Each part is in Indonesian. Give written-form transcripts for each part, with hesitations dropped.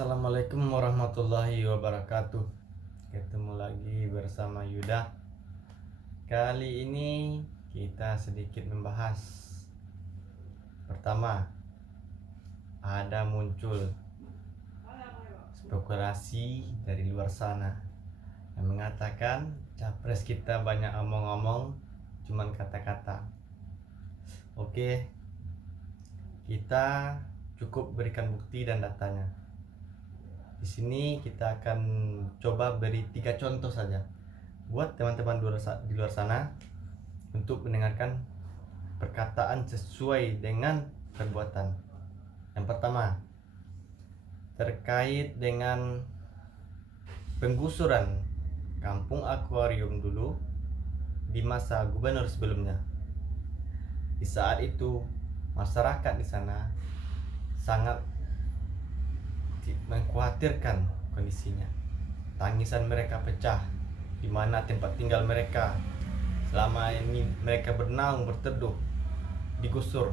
Assalamualaikum warahmatullahi wabarakatuh. Ketemu lagi bersama Yuda. Kali ini kita sedikit membahas. Pertama, ada muncul spekulasi dari luar sana yang mengatakan capres kita banyak omong-omong, cuman kata-kata. Oke, kita cukup berikan bukti dan datanya. Di sini kita akan coba beri 3 contoh saja buat teman-teman di luar sana untuk mendengarkan perkataan sesuai dengan perbuatan. Yang pertama, terkait dengan penggusuran kampung akuarium dulu di masa gubernur sebelumnya. Di saat itu masyarakat di sana sangat mengkhawatirkan kondisinya. Tangisan mereka pecah, di mana tempat tinggal mereka selama ini mereka bernaung berteduh digusur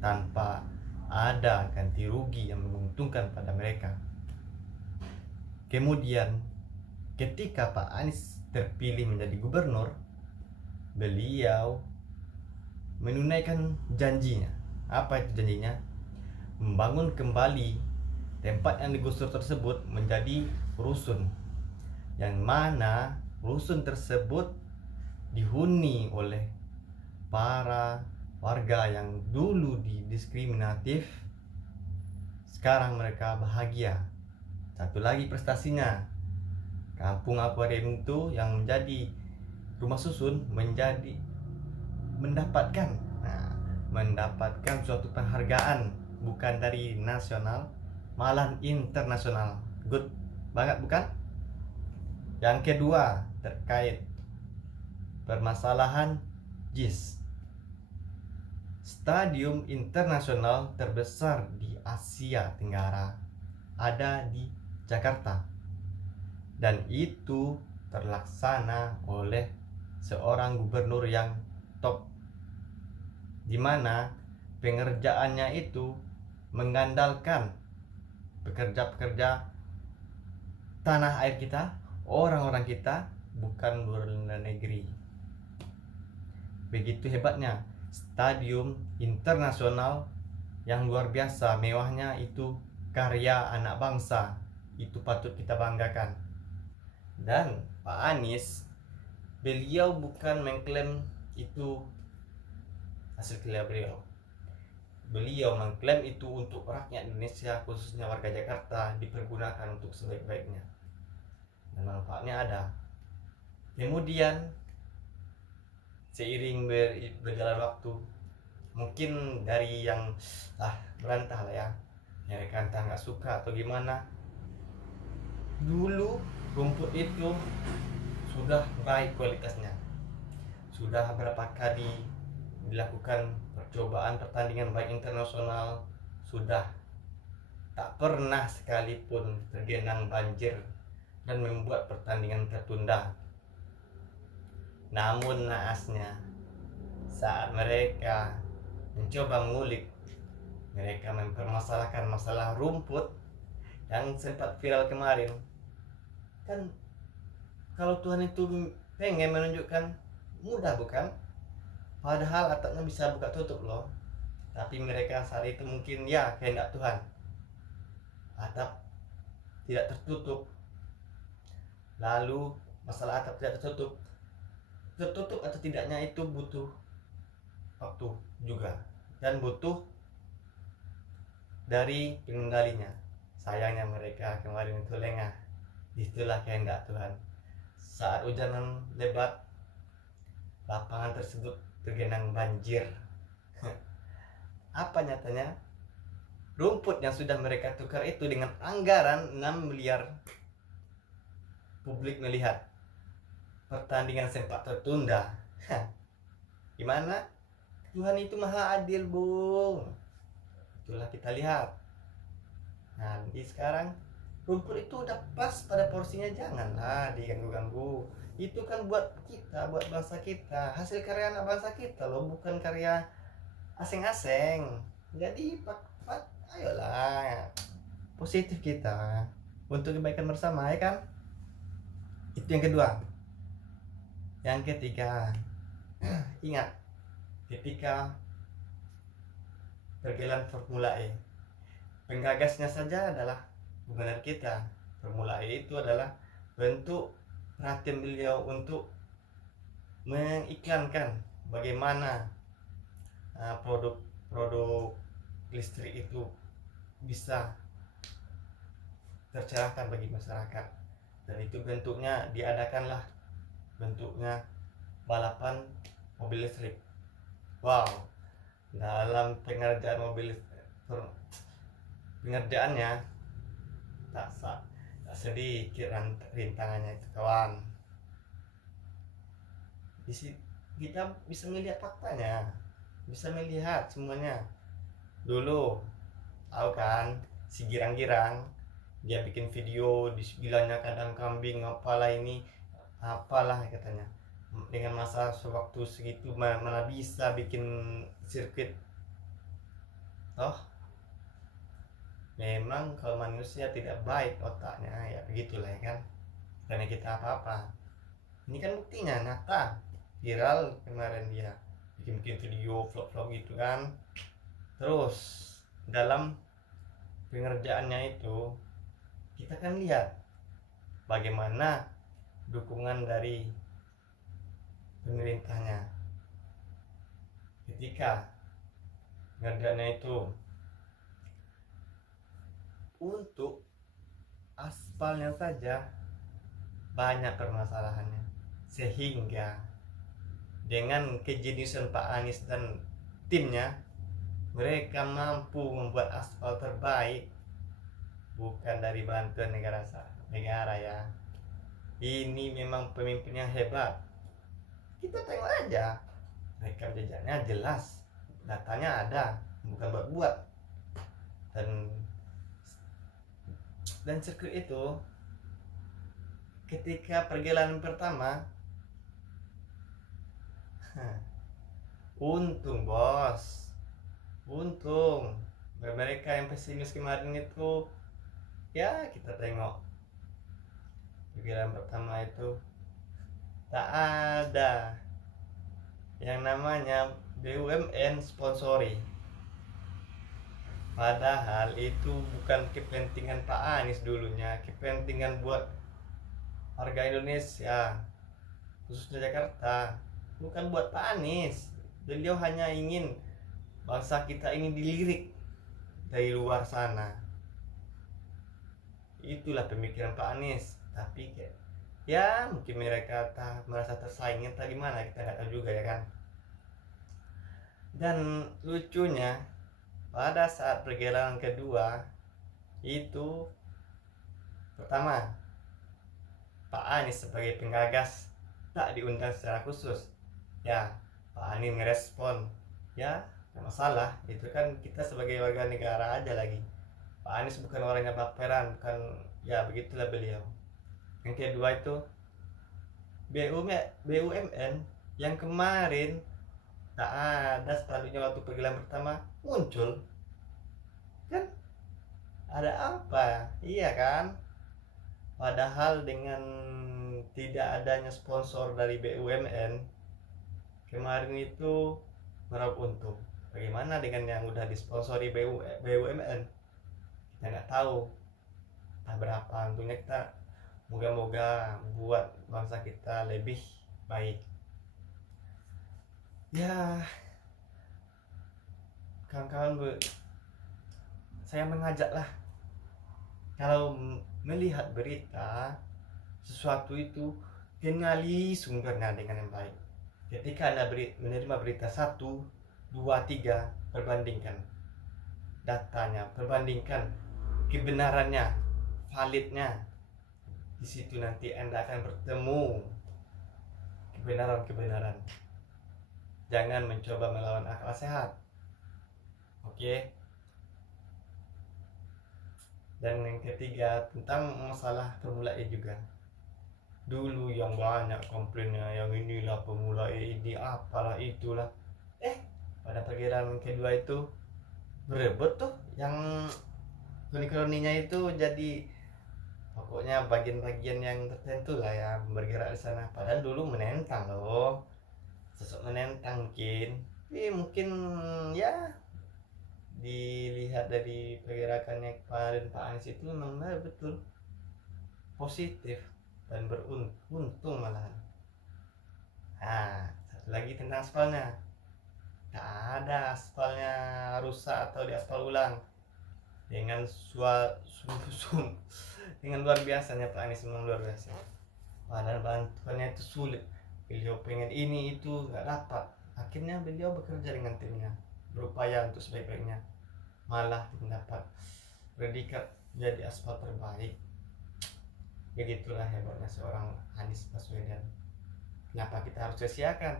tanpa ada ganti rugi yang menguntungkan pada mereka. Kemudian ketika Pak Anies terpilih menjadi gubernur, beliau menunaikan janjinya. Apa itu janjinya? Membangun kembali tempat yang digusur tersebut menjadi rusun, yang mana rusun tersebut dihuni oleh para warga yang dulu didiskriminatif. Sekarang mereka bahagia. Satu lagi prestasinya, kampung akuarium itu yang menjadi rumah susun mendapatkan suatu penghargaan, bukan dari nasional, malah internasional. Good banget bukan? Yang kedua, terkait permasalahan JIS, stadium internasional terbesar di Asia Tenggara ada di Jakarta, dan itu terlaksana oleh seorang gubernur yang top, di mana pengerjaannya itu mengandalkan pekerja-pekerja tanah air kita, orang-orang kita, bukan luar negeri. Begitu hebatnya stadium internasional yang luar biasa mewahnya, itu karya anak bangsa, itu patut kita banggakan. Dan Pak Anies, beliau bukan mengklaim itu hasil kerja beliau mengklaim itu untuk rakyat Indonesia, khususnya warga Jakarta, dipergunakan untuk sebaik-baiknya dan manfaatnya ada. Kemudian seiring berjalan waktu, mungkin dari yang berantah lah ya, mereka entah nggak suka atau gimana, dulu rumput itu sudah baik kualitasnya, sudah berapa kali dilakukan percobaan pertandingan baik internasional, sudah tak pernah sekalipun tergenang banjir dan membuat pertandingan tertunda. Namun naasnya, saat mereka mencoba mengulik, mereka mempermasalahkan masalah rumput yang sempat viral kemarin. Kan kalau Tuhan itu pengen menunjukkan mudah bukan? Padahal atapnya bisa buka tutup loh. Tapi mereka saat itu mungkin ya kehendak Tuhan, atap tidak tertutup. Lalu masalah atap tidak tertutup atau tidaknya itu butuh waktu juga, dan butuh dari pengendalinya. Sayangnya mereka kemarin itu lengah. Itulah kehendak Tuhan. Saat hujan lebat, lapangan tersebut tergenang banjir. Apa nyatanya? Rumput yang sudah mereka tukar itu dengan anggaran 6 miliar. Publik melihat pertandingan sempat tertunda. Gimana? Tuhan itu maha adil, Bung. Itulah kita lihat. Nah, di sekarang rumput itu udah pas pada porsinya, janganlah diganggu-ganggu. Itu kan buat kita, buat bangsa kita, hasil karya anak bangsa kita loh, bukan karya asing-asing. Jadi ayolah, positif kita untuk kebaikan bersama, ya kan? Itu yang kedua. Yang ketiga, ingat, ketika pergelan Formula E, penggagasnya saja adalah gubernur kita. Formula E itu adalah bentuk perhatian beliau untuk mengiklankan bagaimana produk listrik itu bisa tercerahkan bagi masyarakat. Dan itu bentuknya diadakanlah bentuknya balapan mobil listrik. Wow, dalam pengerjaannya tak sedikit rintangannya itu, kawan. Kita bisa melihat faktanya, bisa melihat semuanya. Dulu tahu kan, si girang-girang dia bikin video, bilangnya kandang kambing apalah ini apalah katanya, dengan masa sewaktu segitu mana bisa bikin sirkuit. Toh memang kalau manusia tidak baik otaknya, ya begitulah, ya kan. Karena kita apa-apa, ini kan buktinya nyata, viral kemarin dia bikin video vlog gitu kan. Terus dalam pengerjaannya itu kita kan lihat bagaimana dukungan dari pemerintahnya ketika pengerjaannya itu untuk aspalnya saja banyak permasalahannya, sehingga dengan kejeniusan Pak Anies dan timnya, mereka mampu membuat aspal terbaik, bukan dari bantuan negara ya. Ini memang pemimpin yang hebat. Kita tengok aja, rekam jejaknya jelas, datanya ada, bukan buat-buat. Dan sirkuit itu ketika perjalanan pertama, untung bos, untung. Mereka yang pesimis kemarin itu, ya kita tengok perjalanan pertama itu tak ada yang namanya BUMN sponsori. Padahal itu bukan kepentingan Pak Anies dulunya, kepentingan buat warga Indonesia, khususnya Jakarta, bukan buat Pak Anies. Beliau hanya ingin bangsa kita ini dilirik dari luar sana. Itulah pemikiran Pak Anies. Tapi ya mungkin mereka merasa tersaingin, tak gimana, kita nggak tahu juga, ya kan. Dan lucunya pada saat perjalanan kedua itu, pertama Pak Anies sebagai penggagas tak diundang secara khusus. Ya Pak Anies ngerespon, ya gak masalah, itu kan kita sebagai warga negara aja lagi. Pak Anies bukan orangnya baperan, bukan, ya begitulah beliau. Yang kedua itu BUMN yang kemarin tak ada sepatutnya waktu pergelangan pertama muncul kan. Ada apa? Iya kan? Padahal dengan tidak adanya sponsor dari BUMN kemarin itu meraup untung. Bagaimana dengan yang udah disponsori BUMN? Kita nggak tahu entah berapa untungnya. Kita moga-moga buat bangsa kita lebih baik. Ya kawan-kawan, saya mengajak lah, kalau melihat berita sesuatu itu kenali sumbernya dengan yang baik. Ketika Anda menerima berita 1, 2, 3, perbandingkan datanya, perbandingkan kebenarannya, validnya. Di situ nanti Anda akan bertemu kebenaran-kebenaran. Jangan mencoba melawan akal sehat. Oke. Dan yang ketiga tentang masalah Formula E juga. Dulu yang banyak komplainnya, yang inilah Formula E ini apalah itulah. Pada pergerakan kedua itu berebut tuh yang kroni-kroninya itu jadi pokoknya bagian-bagian yang tertentu lah ya bergerak di sana. Padahal dulu menentang loh, sosok menentang mungkin, tapi mungkin ya dilihat dari pergerakannya kemarin Pak Anies itu memang betul positif dan beruntung malahan. Nah, satu lagi tentang aspalnya, tak ada aspalnya rusak atau diaspal ulang dengan dengan luar biasanya Pak Anies, memang luar biasa. Padahal bantuannya itu sulit, beliau pengen ini itu nggak dapat, akhirnya beliau bekerja dengan timnya, berupaya untuk sebaik-baiknya, malah mendapat predikat jadi aspal terbaik. Begitulah hebatnya seorang Anies Baswedan. Kenapa kita harus sia-siakan?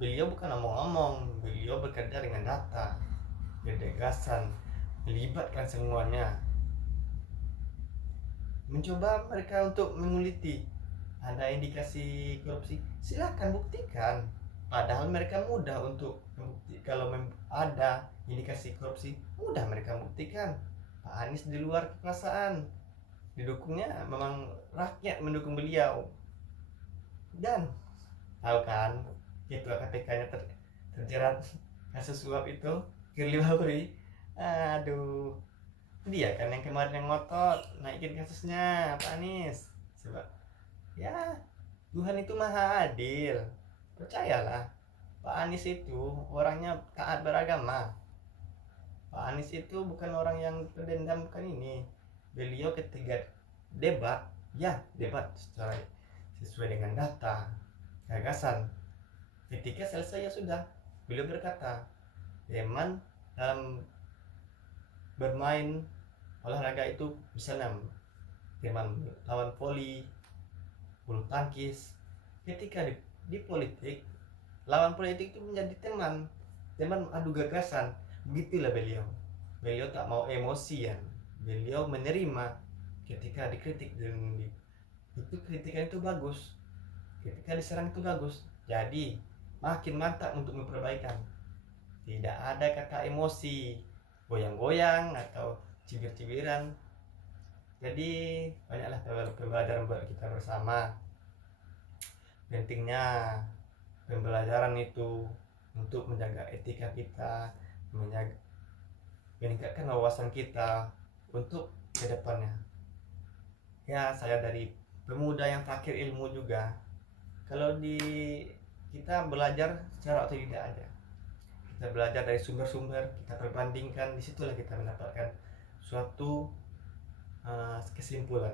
Beliau bukan omong-omong, beliau bekerja dengan data, gagasan, melibatkan semuanya, mencoba mereka untuk menguliti. Ada indikasi korupsi, silahkan buktikan. Padahal mereka mudah untuk membukti. Kalau ada indikasi korupsi, mudah mereka buktikan. Pak Anies di luar kekuasaan, didukungnya memang rakyat mendukung beliau. Dan tahu kan, ketua KPK-nya terjerat kasus suap itu, Firly Bahuri. Aduh, dia kan yang kemarin yang ngotot naikin kasusnya Pak Anies. Sebab ya Tuhan itu maha adil, percayalah. Pak Anies itu orangnya taat beragama. Pak Anies itu bukan orang yang pendendam, bukan ini. Beliau ketika debat secara sesuai dengan data, gagasan. Ketika selesai ya sudah, beliau berkata, teman dalam bermain olahraga itu misalnya teman lawan voli, bulu tangkis. Ketika di politik, lawan politik itu menjadi teman adu gagasan. Begitulah beliau tak mau emosian, beliau menerima ketika dikritik, dan itu kritikan itu bagus, ketika diserang itu bagus, jadi makin mantap untuk memperbaikan. Tidak ada kata emosi, goyang-goyang atau cibir-cibiran. Jadi banyaklah pembelajaran buat kita bersama. Pentingnya pembelajaran itu untuk menjaga etika kita, meningkatkan wawasan kita untuk kedepannya. Ya, saya dari pemuda yang fakir ilmu juga. Kalau kita belajar secara otodidak aja, kita belajar dari sumber-sumber, kita perbandingkan, disitulah kita mendapatkan suatu kesimpulan.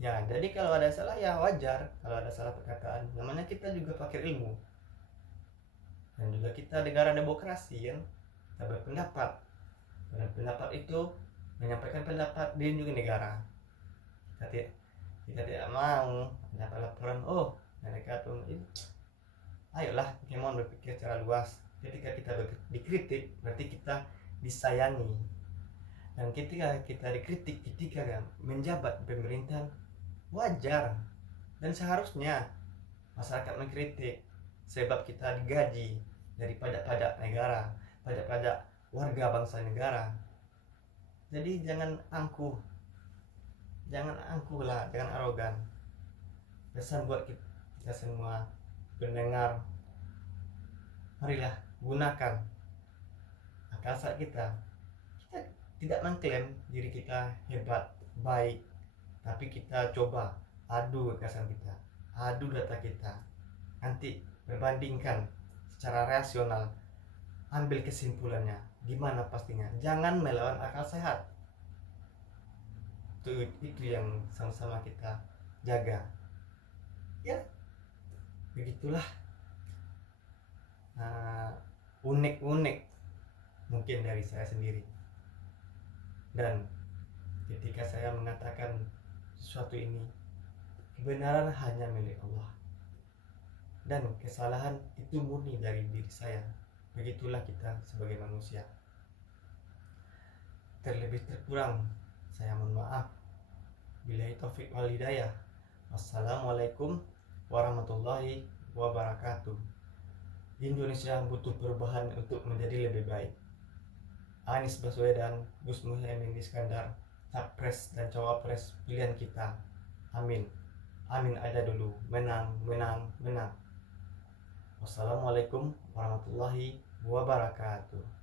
Ya, jadi kalau ada salah ya wajar, kalau ada salah perkataan, namanya kita juga fakir ilmu. Dan juga kita negara demokrasi, kan, kita berpendapat, dan pendapat itu menyampaikan pendapat dilindungi negara. Kita tidak mau mendapat laporan, mereka tuh ayolah, kita berpikir secara luas. Ketika kita dikritik, berarti kita disayangi. Dan ketika kita dikritik, ketika menjabat pemerintahan, wajar dan seharusnya masyarakat mengkritik, sebab kita digaji dari pajak-pajak negara, pajak-pajak warga bangsa negara. Jadi jangan angkuh lah, jangan arogan. Pesan buat kita semua pendengar, marilah gunakan akal sehat kita. Kita tidak mengklaim diri kita hebat, baik, tapi kita coba adu gagasan kita, adu data kita, nanti perbandingkan secara rasional, ambil kesimpulannya gimana pastinya. Jangan melawan akal sehat. Itu yang sama-sama kita jaga. Ya, begitulah. Unik-unik mungkin dari saya sendiri. Dan ketika saya mengatakan sesuatu ini, kebenaran hanya milik Allah, dan kesalahan itu murni dari diri saya. Begitulah kita sebagai manusia. Terlebih terkurang saya mohon maaf. Billahi taufik wal hidayah. Wassalamualaikum warahmatullahi wabarakatuh. Indonesia butuh perubahan untuk menjadi lebih baik. Anies Baswedan, Gus Muhaimin Iskandar, capres dan cawapres pilihan kita. Amin. Amin aja dulu. Menang, menang, menang. Wassalamualaikum warahmatullahi wabarakatuh.